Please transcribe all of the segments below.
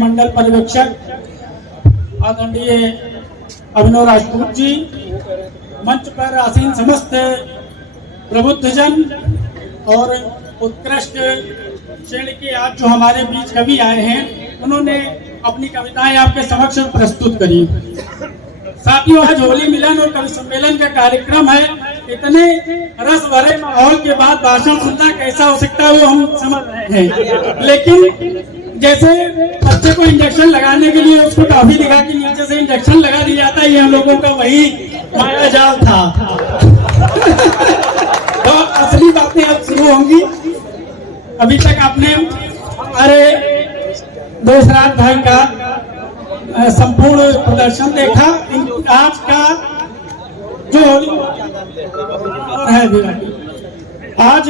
मंडल पर्यवेक्षक आदरणीय अभिनव राजपूत जी, मंच पर आसीन समस्त प्रबुद्धजन और उत्कृष्ट श्रेणी के आज जो हमारे बीच कवि आए हैं, उन्होंने अपनी कविताएं आपके समक्ष प्रस्तुत करी। साथियों, आज होली मिलन और कवि सम्मेलन का कार्यक्रम है। इतने रस भरे माहौल के बाद भाषण सुनना कैसा हो सकता है वो हम समझ रहे हैं, लेकिन जैसे बच्चे को इंजेक्शन लगाने के लिए उसको टॉफी दिखा के नीचे से इंजेक्शन लगा दिया जाता है, ये हम लोगों का वही माया जाल था। तो असली बातें अब शुरू होंगी। अभी तक आपने हमारे देशराज भाई का संपूर्ण प्रदर्शन देखा। आज का जो है आज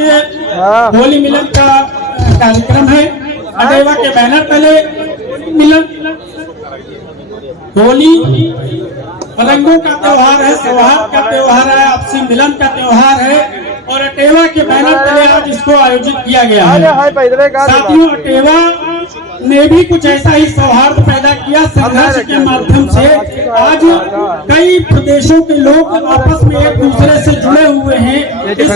होली मिलन का कार्यक्रम है। अटेवा के बैनर तले मिलन होली रंगों का त्योहार है, सौहार्द का त्योहार है, आपसी मिलन का त्योहार है और अटेवा के बैनर तले आज इसको आयोजित किया गया है। साथियों, अटेवा ने भी कुछ ऐसा ही सौहार्द पैदा किया संघर्ष के माध्यम से। आज कई प्रदेशों के लोग आपस में एक दूसरे से जुड़े हुए हैं इस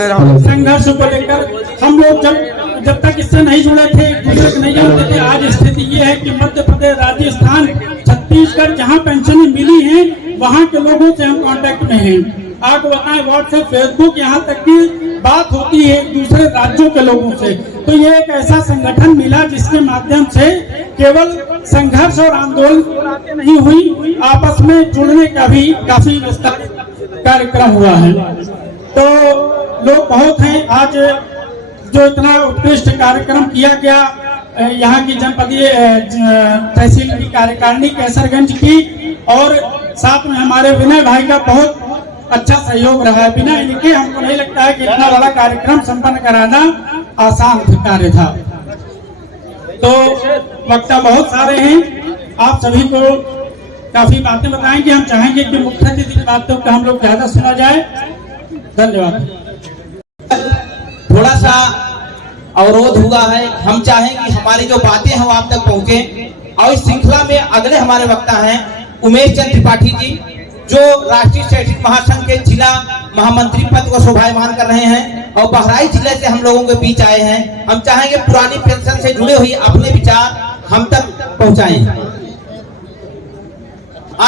संघर्ष को लेकर। हम लोग जब तक इससे नहीं जुड़े थे, एक दूसरे को नहीं जानते थे। आज स्थिति ये है कि मध्य प्रदेश, राजस्थान, छत्तीसगढ़ जहाँ पेंशन मिली है वहाँ के लोगों से हम कांटेक्ट में हैं। आपको बताएं, व्हाट्सएप, फेसबुक, यहाँ तक की बात होती है एक दूसरे राज्यों के लोगों से। तो ये एक ऐसा संगठन मिला जिसके माध्यम से केवल संघर्ष और आंदोलन नहीं हुई, आपस में जुड़ने का भी काफी विस्तारित कार्यक्रम हुआ है। तो लोग बहुत हैं। आज जो इतना उत्कृष्ट कार्यक्रम किया गया, यहाँ की जनपदीय तहसील की कार्यकारिणी कैसरगंज की, और साथ में हमारे विनय भाई का बहुत अच्छा सहयोग रहा है। बिना इनके हमको नहीं लगता है कि इतना बड़ा कार्यक्रम संपन्न कराना आसान कार्य था। तो वक्ता बहुत सारे हैं, आप सभी को काफी बातें बताएंगे। हम चाहेंगे कि मुख्य अतिथि की बातों को हम लोग ज्यादा सुना जाए। धन्यवाद। थोड़ा सा अवरोध हुआ है, हम चाहें कि हमारी जो बातें हैं वो आप तक पहुंचे। और इस श्रृंखला में अगले हमारे वक्ता हैं उमेश चंद्र त्रिपाठी जी, जो राष्ट्रीय शैक्षिक महासंघ के जिला महामंत्री पद को शोभायमान कर रहे हैं और बहराइच जिले से हम लोगों के बीच आए हैं। हम चाहेंगे पुरानी पेंशन से जुड़े हुए अपने विचार हम तक पहुंचाएं।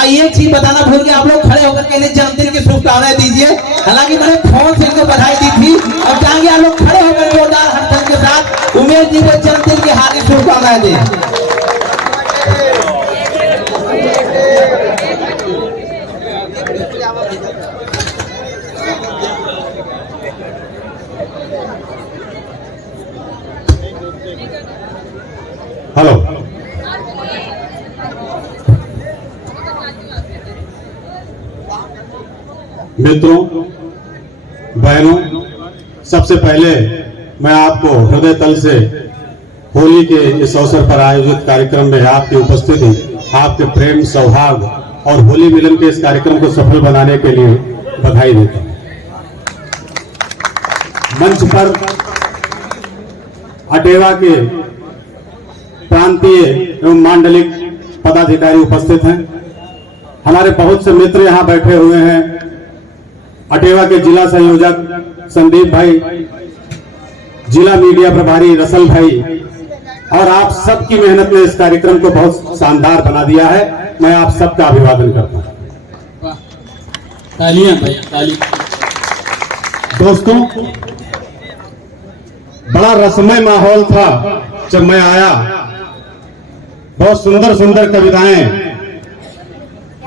ये चीज बताना भूल गया, आप लोग खड़े होकर के इन्हें जन्मदिन की शुभकामनाएं दीजिए। हालांकि मैंने फोन से इनको बधाई दी थी, अब चाहेंगे आप लोग खड़े होकर जोरदार हर्षध्वनि के साथ उमेश जी को जन्मदिन की हार्दिक शुभकामनाएं दें। हेलो, मित्रों, बहनों, सबसे पहले मैं आपको हृदय तल से होली के इस अवसर पर आयोजित कार्यक्रम में आपकी उपस्थिति, आपके प्रेम, सौहार्द और होली मिलन के इस कार्यक्रम को सफल बनाने के लिए बधाई देता हूं। मंच पर अटेवा के प्रांतीय एवं मांडलिक पदाधिकारी उपस्थित हैं। हमारे बहुत से मित्र यहां बैठे हुए हैं। अटेवा के जिला संयोजक संदीप भाई, जिला मीडिया प्रभारी रसल भाई, और आप सबकी मेहनत ने इस कार्यक्रम को बहुत शानदार बना दिया है। मैं आप सबका अभिवादन करता हूं। तालियां भाई, तालियां। दोस्तों, बड़ा रसमय माहौल था जब मैं आया। बहुत सुंदर सुंदर कविताएं,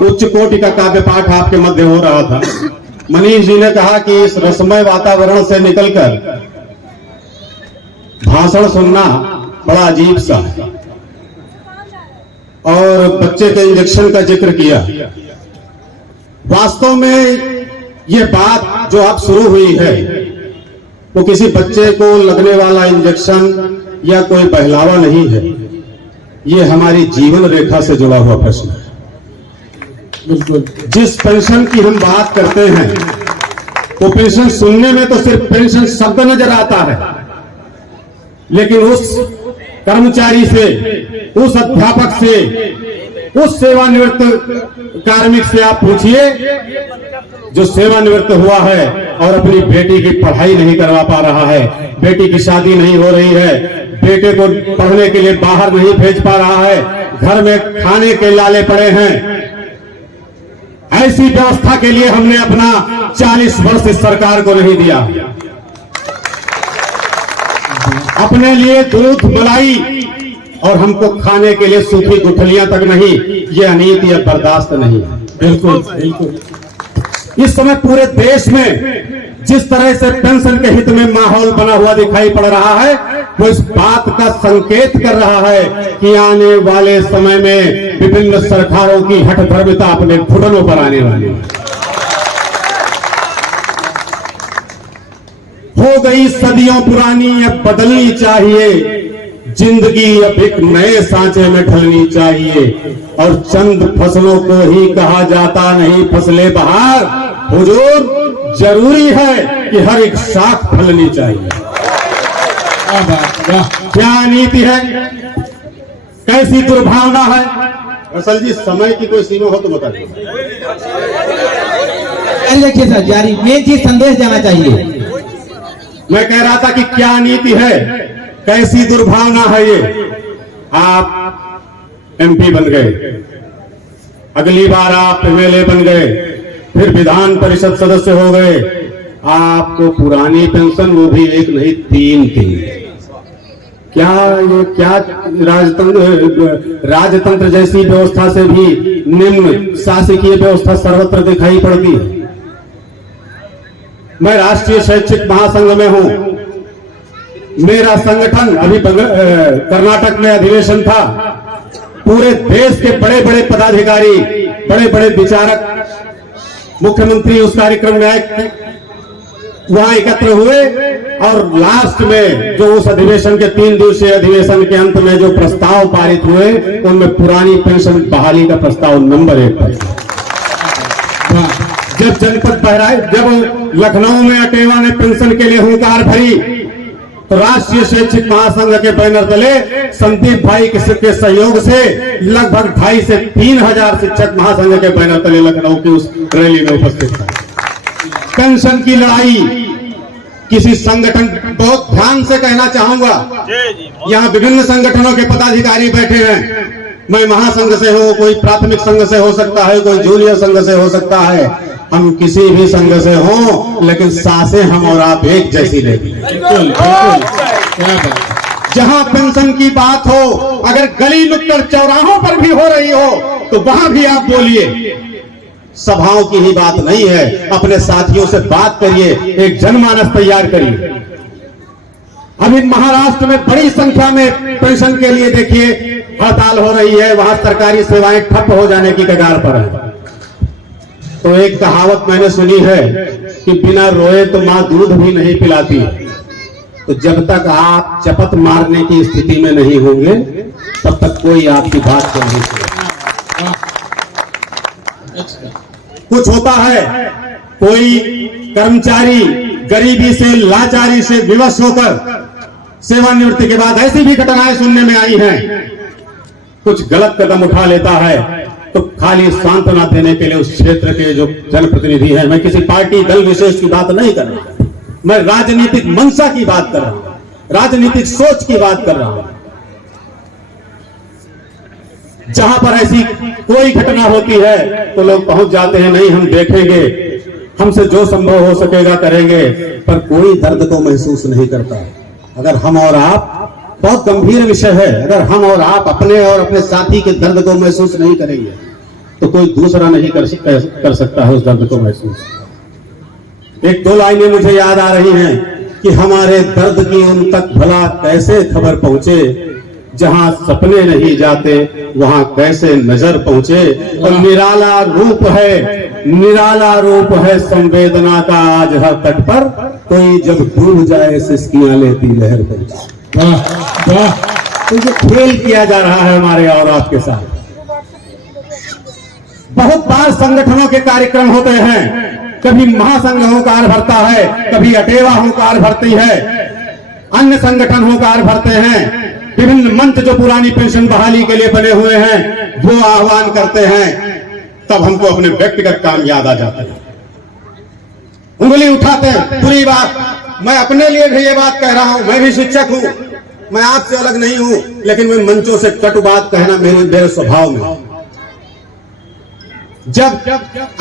उच्च कोटि का काव्य पाठ आपके मध्य हो रहा था। मनीष जी ने कहा कि इस रसमय वातावरण से निकलकर भाषण सुनना बड़ा अजीब सा है, और बच्चे के इंजेक्शन का जिक्र किया। वास्तव में ये बात जो अब शुरू हुई है वो किसी बच्चे को लगने वाला इंजेक्शन या कोई बहलावा नहीं है, ये हमारी जीवन रेखा से जुड़ा हुआ प्रश्न है। बिल्कुल। जिस पेंशन की हम बात करते हैं वो पेंशन सुनने में तो सिर्फ पेंशन शब्द नजर आता है, लेकिन उस कर्मचारी से उस अध्यापक से, उस सेवानिवृत्त कार्मिक से आप पूछिए जो सेवानिवृत्त हुआ है और अपनी बेटी की पढ़ाई नहीं करवा पा रहा है, बेटी की शादी नहीं हो रही है, बेटे को पढ़ने के लिए बाहर नहीं भेज पा रहा है, घर में खाने के लाले पड़े हैं। ऐसी व्यवस्था के लिए हमने अपना 40 वर्ष इस सरकार को नहीं दिया। अपने लिए दूध मलाई और हमको खाने के लिए सूखी गुठलियां तक नहीं, ये अनीति अब बर्दाश्त नहीं है। बिल्कुल बिल्कुल। इस समय पूरे देश में जिस तरह से पेंशन के हित में माहौल बना हुआ दिखाई पड़ रहा है, वो इस बात का संकेत कर रहा है कि आने वाले समय में विभिन्न सरकारों की हठधर्मिता अपने घुटनों पर आने वाली है। हो गई सदियों पुरानी, अब बदलनी चाहिए जिंदगी, अब एक नए सांचे में ढलनी चाहिए। और चंद फसलों को ही कहा जाता नहीं फसलें बहार, हुजूर जरूरी है कि हर एक शाख फलनी चाहिए। क्या नीति है, कैसी दुर्भावना है। असल जी समय की कोई सीमा हो तो बता दीजिए। देखिए सर, जारी मेन चीज संदेश जाना चाहिए। मैं कह रहा था कि क्या नीति है, कैसी दुर्भावना है ये। आप एमपी बन गए, अगली बार आप एमएलए बन गए, फिर विधान परिषद सदस्य हो गए, आपको पुरानी पेंशन वो भी एक नहीं 3 थी। क्या ये क्या राजतंत्र जैसी व्यवस्था से भी निम्न शासकीय व्यवस्था सर्वत्र दिखाई पड़ती है। मैं राष्ट्रीय शैक्षिक महासंघ में हूं। मेरा संगठन अभी कर्नाटक में अधिवेशन था। पूरे देश के बड़े बड़े पदाधिकारी, बड़े बड़े विचारक, मुख्यमंत्री उस कार्यक्रम में आए, वहां एकत्र हुए और लास्ट में जो उस अधिवेशन के 3 दिवसीय अधिवेशन के अंत में जो प्रस्ताव पारित हुए, उनमें पुरानी पेंशन बहाली का प्रस्ताव नंबर 1 पर। जब जनपद बहराइच, जब लखनऊ में अटेवा ने पेंशन के लिए हुंकार भरी, तो राष्ट्रीय शैक्षिक महासंघ के बैनर तले संदीप भाई के सहयोग से लगभग 2,500 से 3,000 शिक्षक महासंघ के बैनर तले लखनऊ की उस रैली में उपस्थित था। पेंशन की लड़ाई किसी संगठन, बहुत ध्यान से कहना चाहूंगा, यहाँ विभिन्न संगठनों के पदाधिकारी बैठे हैं। मैं महासंघ से हो, कोई प्राथमिक संघ से हो सकता है, कोई जूनियर संघ से हो सकता है, हम किसी भी संघ से हो, लेकिन सांसें हम और आप एक जैसी लेती हैं। जहां पेंशन की बात हो, अगर गली नुक्कड़ चौराहों पर भी हो रही हो, तो वहां भी आप बोलिए। सभाओं की ही बात नहीं है, अपने साथियों से बात करिए, एक जनमानस तैयार करिए। अभी महाराष्ट्र में बड़ी संख्या में पेंशन के लिए देखिए हड़ताल हो रही है, वहां सरकारी सेवाएं ठप हो जाने की कगार पर है। तो एक कहावत मैंने सुनी है कि बिना रोए तो मां दूध भी नहीं पिलाती। तो जब तक आप चपत मारने की स्थिति में नहीं होंगे, तब तक कोई आपकी बात नहीं सुनेगा। कुछ होता है, कोई कर्मचारी गरीबी से, लाचारी से विवश होकर सेवानिवृत्ति के बाद, ऐसी भी घटनाएं सुनने में आई हैं, कुछ गलत कदम उठा लेता है, तो खाली सांत्वना देने के लिए उस क्षेत्र के जो जनप्रतिनिधि हैं, मैं किसी पार्टी दल विशेष की बात नहीं कर रहा, मैं राजनीतिक मंशा की बात कर रहा हूं, राजनीतिक सोच की बात कर रहा हूं। जहां पर ऐसी कोई घटना होती है तो लोग पहुंच जाते हैं, नहीं हम देखेंगे, हमसे जो संभव हो सकेगा करेंगे, पर कोई दर्द को महसूस नहीं करता। अगर हम और आप, बहुत गंभीर विषय है, अगर हम और आप अपने और अपने साथी के दर्द को महसूस नहीं करेंगे, तो कोई दूसरा नहीं कर सकता है उस दर्द को महसूस। 1-2 लाइनें मुझे याद आ रही हैं कि हमारे दर्द की उन तक भला कैसे खबर पहुंचे, जहां सपने नहीं जाते वहां कैसे नजर पहुंचे। और निराला रूप है संवेदना का आज हर तट पर, कोई जब डूब जाए सिसकियां लेती लहर पर। तो जो खेल किया जा रहा है हमारे और आपके साथ, बहुत बार संगठनों के कार्यक्रम होते हैं, कभी महासंघ होकार भरता है, कभी अटेवा होकार भरती है, अन्य संगठन होकार भरते हैं, विभिन्न मंच जो पुरानी पेंशन बहाली के लिए बने हुए हैं वो आह्वान करते हैं, तब हमको अपने व्यक्तिगत काम याद आ जाते हैं, उंगली उठाते हैं। बुरी बात, मैं अपने लिए भी ये बात कह रहा हूं, मैं भी शिक्षक हूं, मैं आपसे अलग नहीं हूं, लेकिन मैं मंचों से कटु बात कहना मेरे स्वभाव में। जब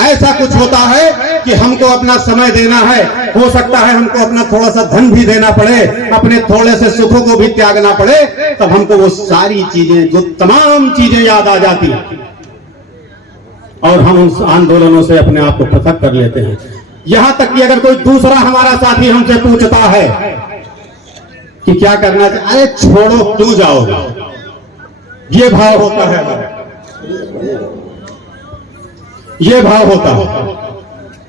ऐसा कुछ होता है कि हमको अपना समय देना है, हो सकता है हमको अपना थोड़ा सा धन भी देना पड़े, अपने थोड़े से सुखों को भी त्यागना पड़े, तब हमको वो सारी चीजें, जो तमाम चीजें याद आ जाती हैं और हम उन आंदोलनों से अपने आप को पृथक कर लेते हैं। यहां तक कि अगर कोई दूसरा हमारा साथी हमसे पूछता है कि क्या करना चाहिए, अरे छोड़ो क्यों जाओगे, ये भाव होता है हमारा, ये भाव होता है।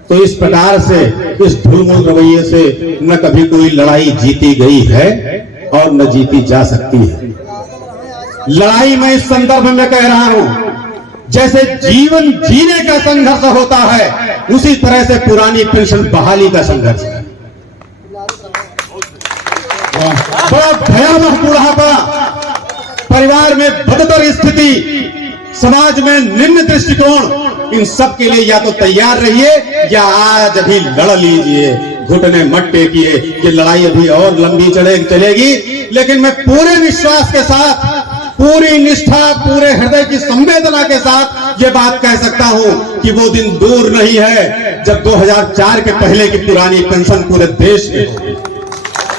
तो इस प्रकार से, इस ढुलमुल रवैये से न कभी कोई लड़ाई जीती गई है और न जीती जा सकती है। लड़ाई मैं इस संदर्भ में कह रहा हूं, जैसे जीवन जीने का संघर्ष होता है, उसी तरह से पुरानी पेंशन बहाली का संघर्ष है। बड़ा भयावह बुढ़ापा, परिवार में बदतर स्थिति, समाज में निम्न दृष्टिकोण, इन सब के लिए या तो तैयार रहिए या आज अभी लड़ लीजिए, घुटने मत टेकिए। ये लड़ाई अभी और लंबी चलेगी, लेकिन मैं पूरे विश्वास के साथ, पूरी निष्ठा, पूरे हृदय की संवेदना के साथ ये बात कह सकता हूं कि वो दिन दूर नहीं है जब 2004 के पहले की पुरानी पेंशन पूरे देश में होगी।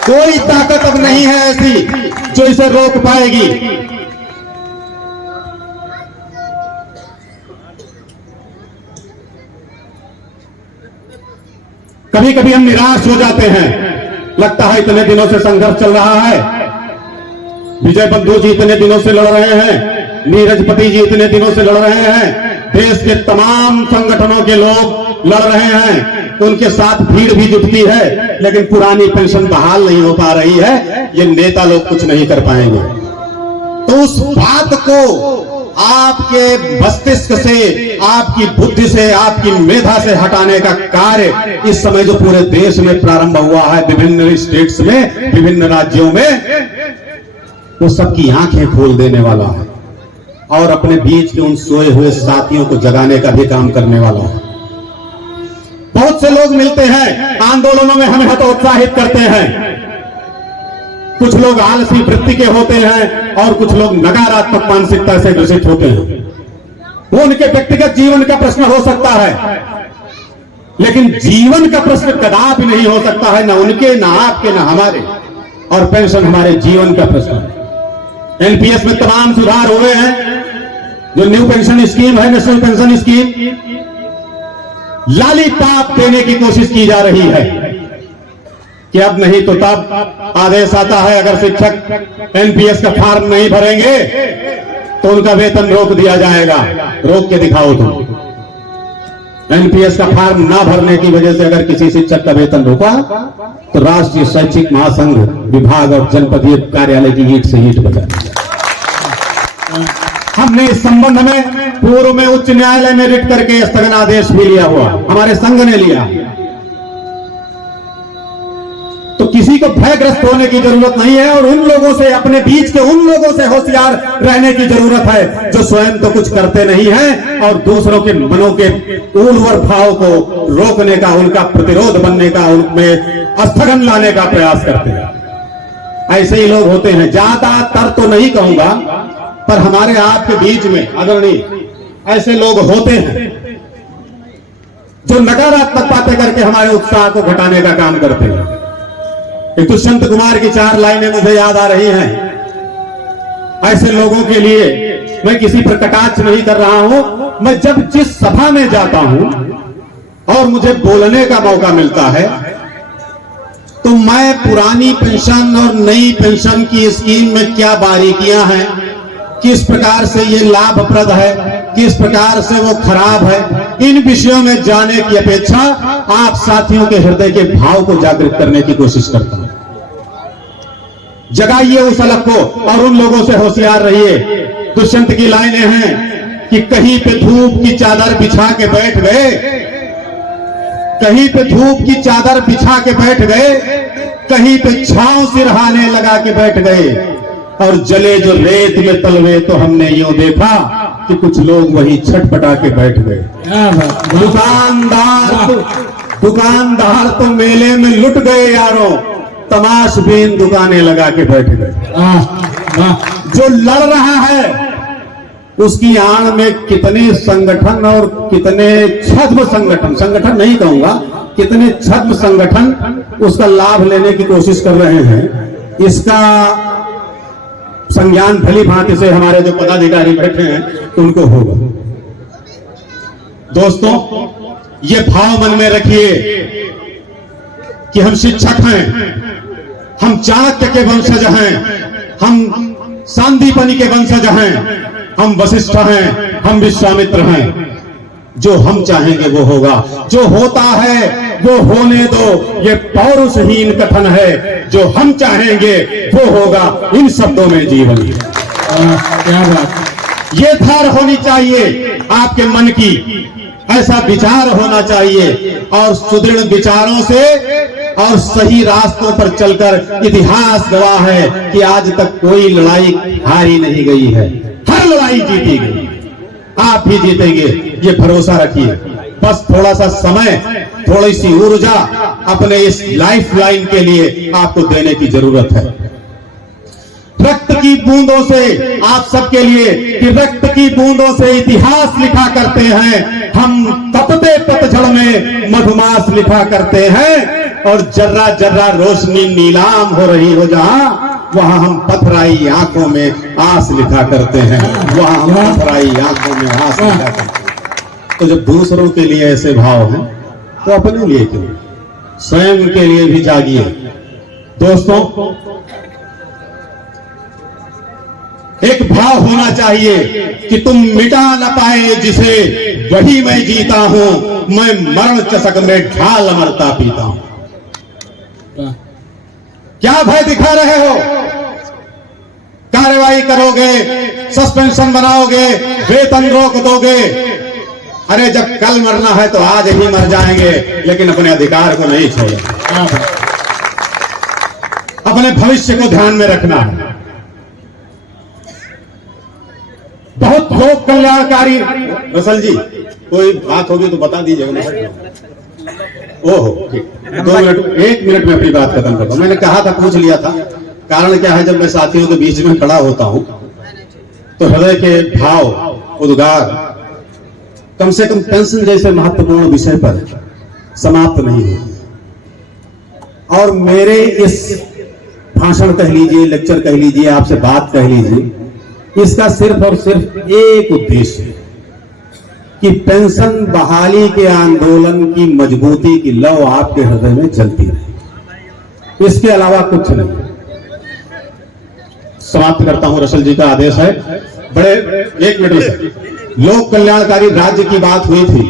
कोई ताकत अब नहीं है ऐसी जो इसे रोक पाएगी। कभी कभी हम निराश हो जाते हैं, लगता है इतने दिनों से संघर्ष चल रहा है, विजय बंधु जी इतने दिनों से लड़ रहे हैं, नीरज पति जी इतने दिनों से लड़ रहे हैं, देश के तमाम संगठनों के लोग लड़ रहे हैं, तो उनके साथ भीड़ भी जुटती है, लेकिन पुरानी पेंशन बहाल नहीं हो पा रही है, ये नेता लोग कुछ नहीं कर पाएंगे। तो उस बात को आपके मस्तिष्क से, आपकी बुद्धि से, आपकी मेधा से हटाने का कार्य इस समय जो पूरे देश में प्रारंभ हुआ है, विभिन्न स्टेट्स में, विभिन्न राज्यों में, वो सबकी आंखें खोल देने वाला है और अपने बीच के उन सोए हुए साथियों को जगाने का भी काम करने वाला है। बहुत से लोग मिलते हैं, आंदोलनों में हमें हतोत्साहित करते हैं, कुछ लोग आलसी वृत्ति के होते हैं और कुछ लोग नकारात्मक मानसिकता से ग्रसित होते हैं। वो उनके व्यक्तिगत जीवन का प्रश्न हो सकता है, लेकिन जीवन का प्रश्न कदापि नहीं हो सकता है, ना उनके, ना आपके, ना हमारे। और पेंशन हमारे जीवन का प्रश्न है। एनपीएस में तमाम सुधार हुए हैं, जो न्यू पेंशन स्कीम है, नेशनल पेंशन स्कीम, लालीपाप देने की कोशिश की जा रही है कि अब नहीं तो तब आदेश आता है, अगर शिक्षक एनपीएस का फॉर्म नहीं भरेंगे तो उनका वेतन रोक दिया जाएगा। रोक के दिखाओ तुम। एनपीएस का फॉर्म ना भरने की वजह से अगर किसी शिक्षक का वेतन रोका तो राष्ट्रीय शैक्षिक महासंघ विभाग और जनपदीय कार्यालय की ईंट से ईंट बजा। हमने इस संबंध में पूर्व में उच्च न्यायालय में रिट करके स्थगन आदेश भी लिया हुआ, हमारे संघ ने लिया। तो किसी को भयग्रस्त होने की जरूरत नहीं है और उन लोगों से, अपने बीच के उन लोगों से होशियार रहने की जरूरत है जो स्वयं तो कुछ करते नहीं हैं और दूसरों के मनों के उर्वर भाव को रोकने का, उनका प्रतिरोध बनने का, उनमें स्थगन लाने का प्रयास करते हैं। ऐसे ही लोग होते हैं, ज्यादातर तो नहीं कहूंगा, पर हमारे आपके बीच में आदरणीय ऐसे लोग होते हैं जो नकारात्मक बातें करके हमारे उत्साह को घटाने का काम करते हैं। एक तो संत कुमार की 4 लाइनें मुझे याद आ रही हैं। ऐसे लोगों के लिए मैं किसी पर कटाक्ष नहीं कर रहा हूं, मैं जब जिस सभा में जाता हूं और मुझे बोलने का मौका मिलता है तो मैं पुरानी पेंशन और नई पेंशन की स्कीम में क्या बारीकियां हैं, किस प्रकार से ये लाभप्रद है, किस प्रकार से वो खराब है, इन विषयों में जाने की अपेक्षा आप साथियों के हृदय के भाव को जागृत करने की कोशिश करता हूं। जगाइए उस अलग को और उन लोगों से होशियार रहिए। दुष्यंत की लाइनें हैं कि कहीं पे धूप की चादर बिछा के बैठ गए, कहीं पे धूप की चादर बिछा के बैठ गए, कहीं पे छांव सिरहाने लगा के बैठ गए, और जले जो रेत में तलवे तो हमने यूं देखा कि कुछ लोग वही छटपटा के बैठ गए। दुकानदार तो मेले में लुट गए यारों, तमाशबीन दुकानें लगा के बैठ गए। जो लड़ रहा है उसकी आड़ में कितने संगठन और कितने छद्म संगठन नहीं कहूंगा, कितने छद्म संगठन उसका लाभ लेने की कोशिश कर रहे हैं, इसका संज्ञान भली भांति से हमारे जो पदाधिकारी बैठे हैं उनको होगा। दोस्तों, ये भाव मन में रखिए कि हम शिक्षक हैं, हम चाणक्य के वंशज हैं, हम सांदीपनि के वंशज हैं, हम वशिष्ठ हैं, हम विश्वामित्र हैं। जो हम चाहेंगे वो होगा, जो होता है वो होने दो, ये पौरुषहीन कथन है। जो हम चाहेंगे वो होगा, इन शब्दों में जीवन। क्या बात, ये धार होनी चाहिए आपके मन की, ऐसा विचार होना चाहिए और सुदृढ़ विचारों से और सही रास्तों पर चलकर इतिहास गवाह है कि आज तक कोई लड़ाई हारी नहीं गई है, हर लड़ाई जीती गई। आप भी जीतेंगे, ये भरोसा रखिए। बस थोड़ा सा समय, थोड़ी सी ऊर्जा अपने इस लाइफ लाइन के लिए आपको देने की जरूरत है। रक्त की बूंदों से आप सबके लिए कि रक्त की बूंदों से इतिहास लिखा करते हैं हम, तपते पतझड़ में मधुमास लिखा करते हैं, और जर्रा जर्रा रोशनी नीलाम हो रही हो जहां, वहां हम पथराई आंखों में आस लिखा करते हैं, वहां हम पथराई आंखों में आस लिखा करते हैं। तो जब दूसरों के लिए ऐसे भाव हैं तो अपने लिए क्यों, स्वयं के लिए भी जागिए। दोस्तों, एक भाव होना चाहिए कि तुम मिटा न पाए जिसे, वही मैं जीता हूं, मैं मरण चषक में ढाल अमरता पीता हूं। क्या भय दिखा रहे हो? कार्रवाई करोगे, सस्पेंशन बनाओगे, वेतन रोक दोगे। अरे जब कल मरना है तो आज ही मर जाएंगे, लेकिन अपने अधिकार को नहीं छोड़ो। अपने भविष्य को ध्यान में रखना है। बहुत लोक कल्याणकारी, रसल जी कोई बात होगी तो बता दीजिएगा। ओहो, 2 मिनट, 1 मिनट में अपनी बात खत्म करता हूं। मैंने कहा था, पूछ लिया था, कारण क्या है, जब मैं साथियों के बीच में खड़ा होता हूं तो हृदय के भाव, उद्गार कम से कम पेंशन जैसे महत्वपूर्ण विषय पर समाप्त नहीं होती। और मेरे इस भाषण कह लीजिए, लेक्चर कह लीजिए, आपसे बात कह लीजिए, इसका सिर्फ और सिर्फ एक उद्देश्य है कि पेंशन बहाली के आंदोलन की मजबूती की लौ आपके हृदय में जलती रहे, इसके अलावा कुछ नहीं। समाप्त करता हूं, रसल जी का आदेश है। बड़े 1 मिनट से लोक कल्याणकारी राज्य की बात हुई थी,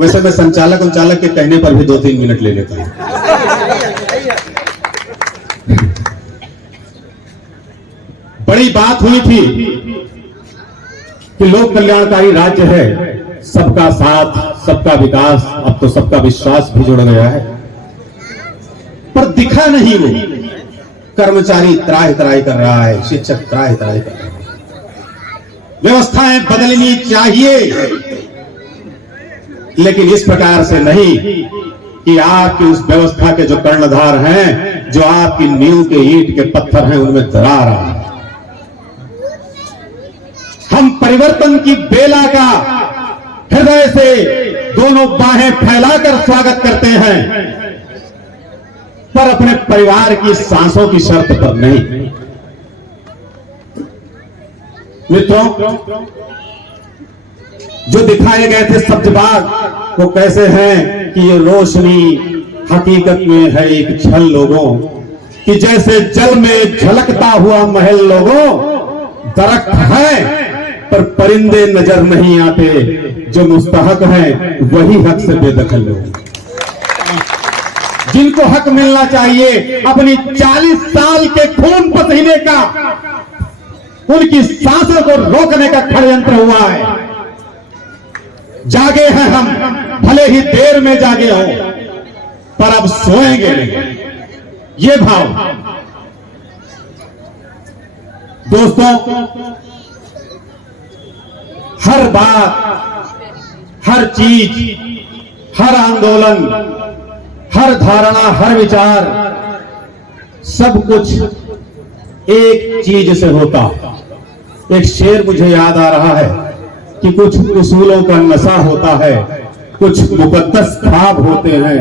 वैसे मैं संचालक के कहने पर भी 2-3 मिनट ले लेता हूं। बड़ी बात हुई थी कि लोक कल्याणकारी राज्य है, सबका साथ, सबका विकास, अब तो सबका विश्वास भी जुड़ गया है, पर दिखा नहीं वो। कर्मचारी त्राहि त्राहि कर रहा है, शिक्षक त्राहि त्राहि कर रहा है। व्यवस्थाएं बदलनी चाहिए, लेकिन इस प्रकार से नहीं कि आपकी उस व्यवस्था के जो कर्णधार हैं, जो आपकी नींव के ईंट के पत्थर हैं, उनमें दरार आ रहा है। हम परिवर्तन की बेला का हृदय से दोनों बाहें फैलाकर स्वागत करते हैं, पर अपने परिवार की सांसों की शर्त पर नहीं। मित्रों, जो दिखाए गए थे सब्ज बाग, वो कैसे हैं कि ये रोशनी हकीकत में है एक छल लोगों कि जैसे जल में झलकता हुआ महल लोगों, दरख्त है पर परिंदे नजर नहीं आते, जो मुस्तहक हैं वही हक से बेदखल लोग। जिनको हक मिलना चाहिए, अपनी 40 साल के खून पसीने का, उनकी सांसों को रोकने का षड्यंत्र हुआ है। जागे हैं हम, भले ही देर में जागे हो, पर अब सोएंगे नहीं। ये भाव दोस्तों, हर बात, हर चीज, हर आंदोलन, हर धारणा, हर विचार, सब कुछ एक चीज से होता। एक शेर मुझे याद आ रहा है कि कुछ उसूलों का नशा होता है, कुछ मुकद्दस ख्वाब होते हैं,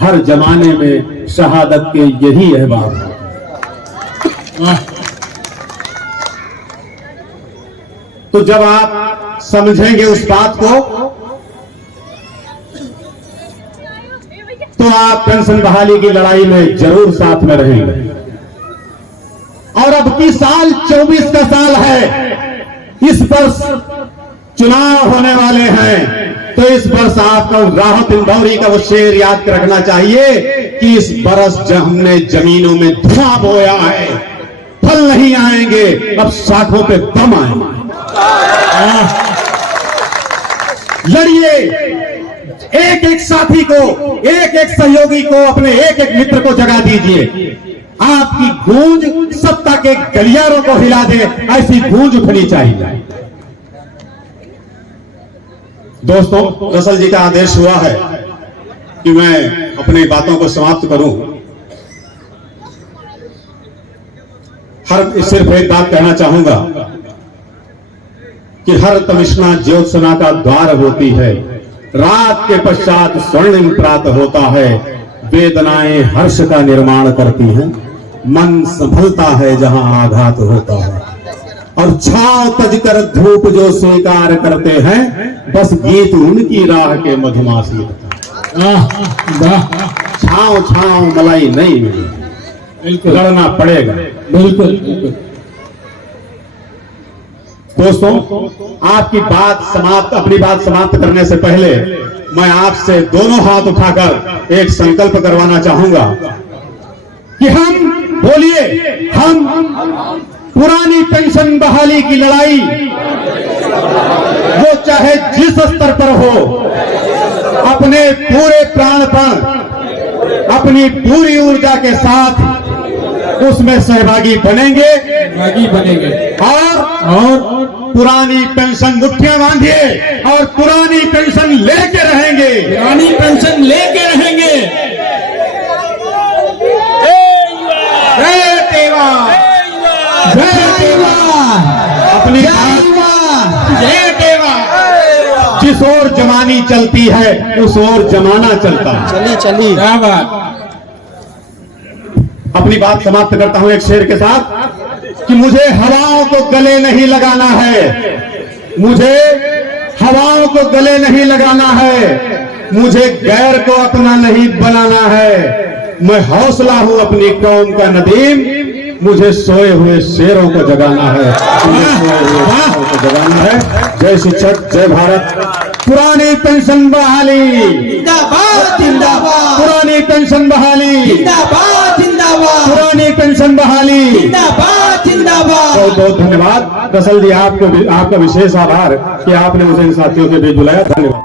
हर जमाने में शहादत के यही अहबाब हैं। तो जब आप समझेंगे उस बात को, तो आप पेंशन बहाली की लड़ाई में जरूर साथ में रहेंगे। और अब की साल 24 का साल है, इस वर्ष चुनाव होने वाले हैं, तो इस वर्ष आपको राहत इंदौरी का वो शेर याद रखना चाहिए कि इस बरस जब हमने जमीनों में धुआं बोया है, फल नहीं आएंगे, अब शाखों पे दम आएंगे। लड़िए, एक एक साथी को, एक एक सहयोगी को, अपने एक एक मित्र को जगा दीजिए। आपकी गूंज सत्ता के गलियारों को हिला दे, ऐसी गूंज उठनी चाहिए। दोस्तों, रसल जी का आदेश हुआ है कि मैं अपनी बातों को समाप्त करूं। सिर्फ एक बात कहना चाहूंगा कि हर तमिश्ना ज्योत्सना का द्वार होती है, रात के पश्चात स्वर्णिम प्रातः होता है, वेदनाएं हर्ष का निर्माण करती हैं, मन संभलता है जहां आघात होता है, और छांव तजकर धूप जो स्वीकार करते हैं, बस गीत उनकी राह के मधुमास लिखते हैं। छांव छांव मलाई नहीं मिली, लड़ना पड़ेगा। बिल्कुल। दोस्तों, आपकी बात समाप्त, अपनी बात समाप्त करने से पहले मैं आपसे दोनों हाथ उठाकर एक संकल्प करवाना चाहूंगा कि हम, बोलिए, हम पुरानी पेंशन बहाली की लड़ाई, वो चाहे जिस स्तर पर हो, अपने पूरे प्राणपण, अपनी पूरी ऊर्जा के साथ उसमें सहभागी बनेंगे और पुरानी पेंशन मुट्ठियां बांधिए और पुरानी पेंशन लेके रहेंगे, पुरानी पेंशन लेके रहेंगे। जय देवा, जय देवा, अपनी जय देवा। जिस ओर जमानी चलती है उस ओर जमाना चलता है। चलिए क्या बात। अपनी बात समाप्त करता हूं एक शेर के साथ कि मुझे हवाओं को गले नहीं लगाना है, मुझे हवाओं को गले नहीं लगाना है, मुझे गैर को अपना नहीं बनाना है। मैं हौसला हूं अपनी कौम का नदीम, मुझे सोए हुए शेरों को जगाना है, मुझे सोए हुए शेरों को जगाना है। जय शिक्षक, जय भारत। पुरानी पेंशन बहाली जिंदाबाद, जिंदाबाद। पुरानी पेंशन बहाली जिंदाबाद, जिंदाबाद। पुरानी पेंशन बहाली जिंदाबाद, जिंदाबाद। बहुत बहुत धन्यवाद रसल जी, आपका विशेष आभार कि आपने मुझे इन साथियों के बीच बुलाया। धन्यवाद।